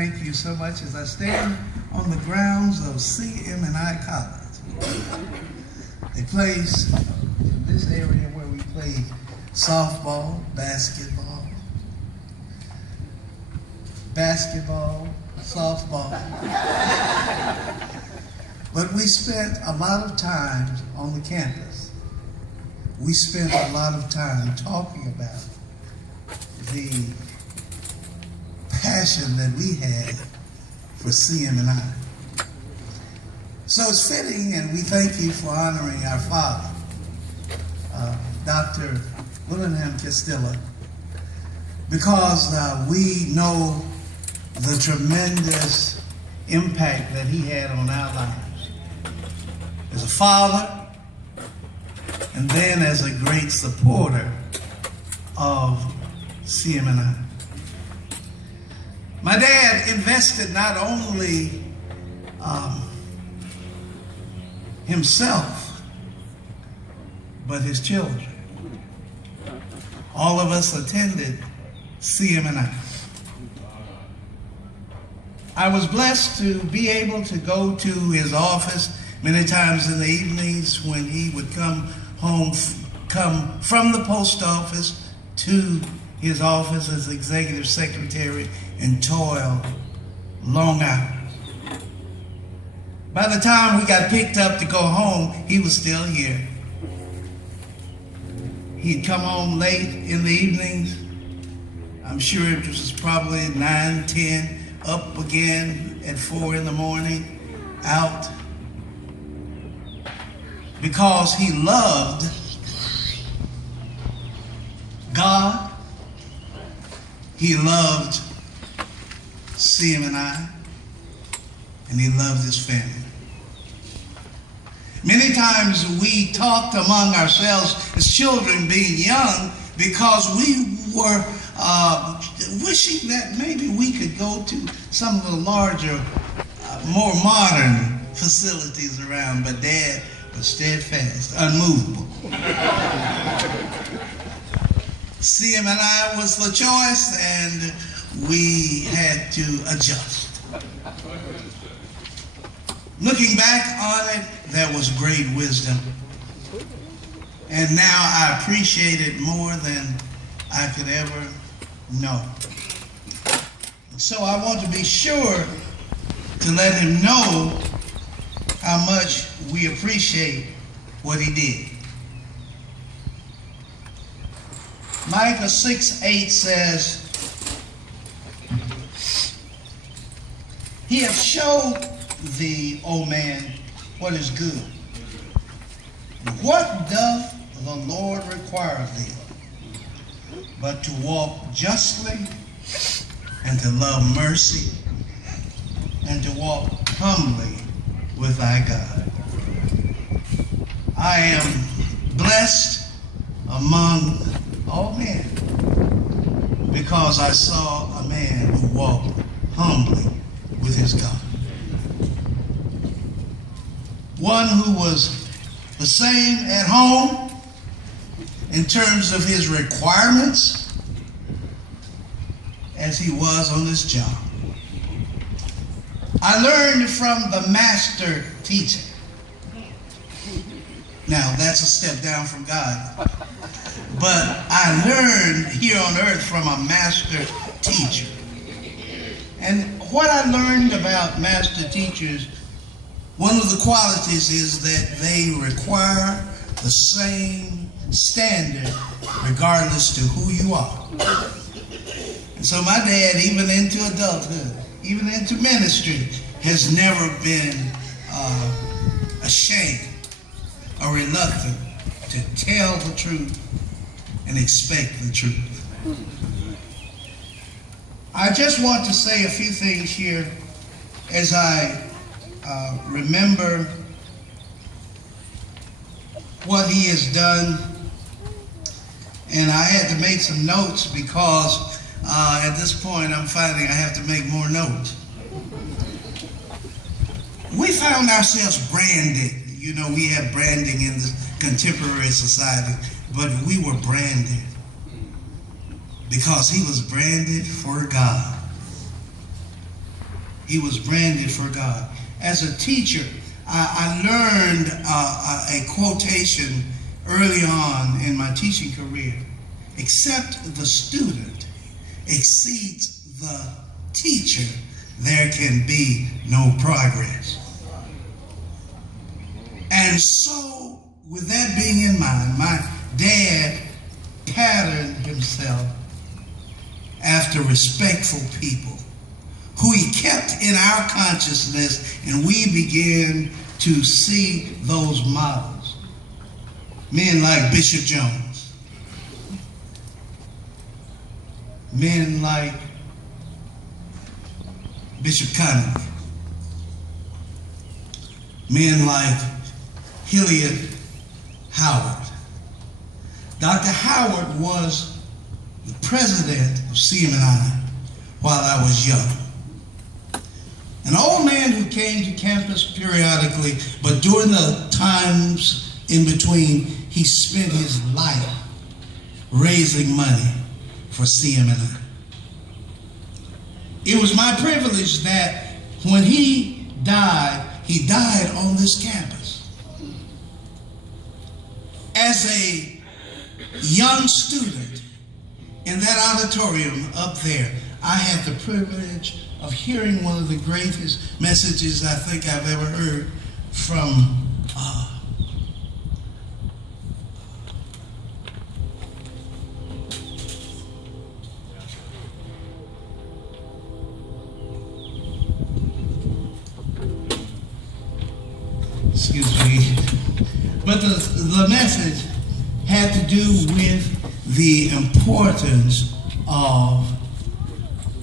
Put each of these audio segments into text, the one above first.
thank you so much as I stand on the grounds of CM&I College. A place in this area where we play softball, basketball, softball. But we spent a lot of time on the campus. We spent a lot of time talking about the passion that we had for CM&I. So it's fitting, and we thank you for honoring our father, Dr. Willingham Castillo, because we know the tremendous impact that he had on our lives as a father, and then as a great supporter of CM&I. My dad invested not only himself, but his children. All of us attended CM&I. I was blessed to be able to go to his office many times in the evenings when he would come from the post office to his office as executive secretary and toil long hours. By the time we got picked up to go home, he was still here. He'd come home late in the evenings. I'm sure it was probably 9, 10, up again at 4 in the morning, out. Because he loved God, he loved CM&I, and he loved his family. Many times we talked among ourselves as children being young because we were wishing that maybe we could go to some of the larger, more modern facilities around, but Dad was steadfast, unmovable. CM&I was the choice, and we had to adjust. Looking back on it, there was great wisdom. And now I appreciate it more than I could ever know. So I want to be sure to let him know how much we appreciate what he did. Micah 6:8 says, "He hath showed thee, O man, what is good. What doth the Lord require of thee? But to walk justly, and to love mercy, and to walk humbly with thy God." I am blessed among all men because I saw a man who walked humbly with his God. One who was the same at home in terms of his requirements as he was on this job. I learned from the master teacher. Now, that's a step down from God. But I learned here on earth from a master teacher. And what I learned about master teachers, one of the qualities is that they require the same standard regardless to who you are. And so my dad, even into adulthood, even into ministry, has never been ashamed or reluctant to tell the truth and expect the truth. I just want to say a few things here as I remember what he has done. And I had to make some notes because at this point I'm finding I have to make more notes. We found ourselves branded. You know, we have branding in this contemporary society, but we were branded because he was branded for God. He was branded for God. As a teacher, I learned a quotation early on in my teaching career. Except the student exceeds the teacher, there can be no progress. And so, with that being in mind, my dad patterned himself after respectful people who he kept in our consciousness, and we began to see those models. Men like Bishop Jones, men like Bishop Connick, men like Hilliard Howard. Dr. Howard was the president of CMNI while I was young. An old man who came to campus periodically, but during the times in between, he spent his life raising money for CMNI. It was my privilege that when he died on this campus. As a young student in that auditorium up there, I had the privilege of hearing one of the greatest messages I think I've ever heard from excuse me, but the message had to do with the importance of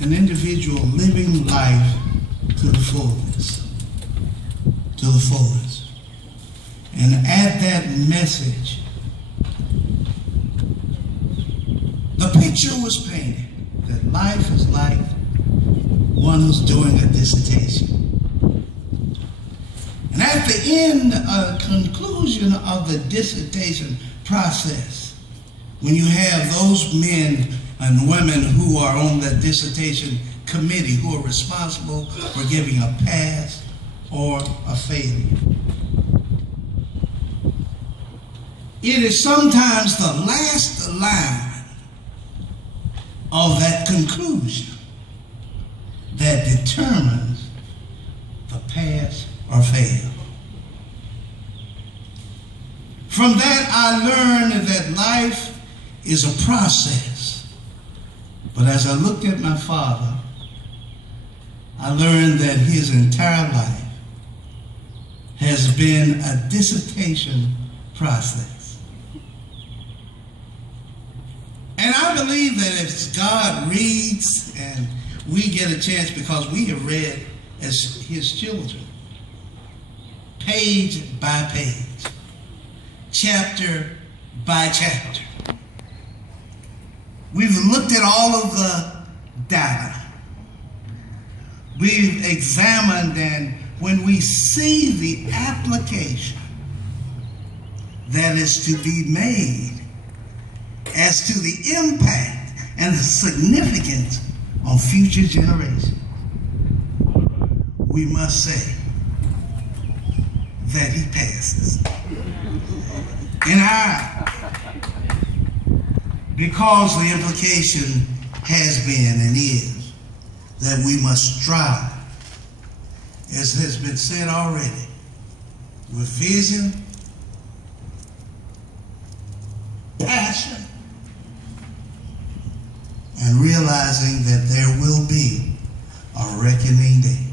an individual living life to the fullness, to the fullest. And at that message, the picture was painted that life is like one who's doing a dissertation. And at the end, conclusion of the dissertation process, when you have those men and women who are on the dissertation committee who are responsible for giving a pass or a failure, it is sometimes the last line of that conclusion that determines the pass or fail. From that, I learned that life is a process. But as I looked at my father, I learned that his entire life has been a dissertation process. And I believe that if God reads and we get a chance, because we have read as his children, page by page, chapter by chapter. We've looked at all of the data. We've examined, and when we see the application that is to be made as to the impact and the significance on future generations, we must say that he passes. Because the implication has been and is that we must strive, as has been said already, with vision, passion, and realizing that there will be a reckoning day.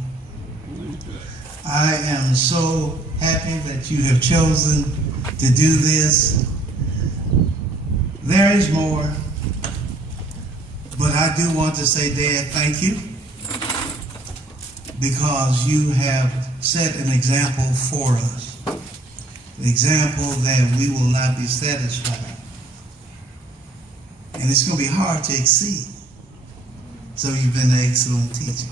I am so happy that you have chosen to do this. There is more, but I do want to say, Dad, thank you, because you have set an example for us, an example that we will not be satisfied. And it's going to be hard to exceed. So you've been an excellent teacher.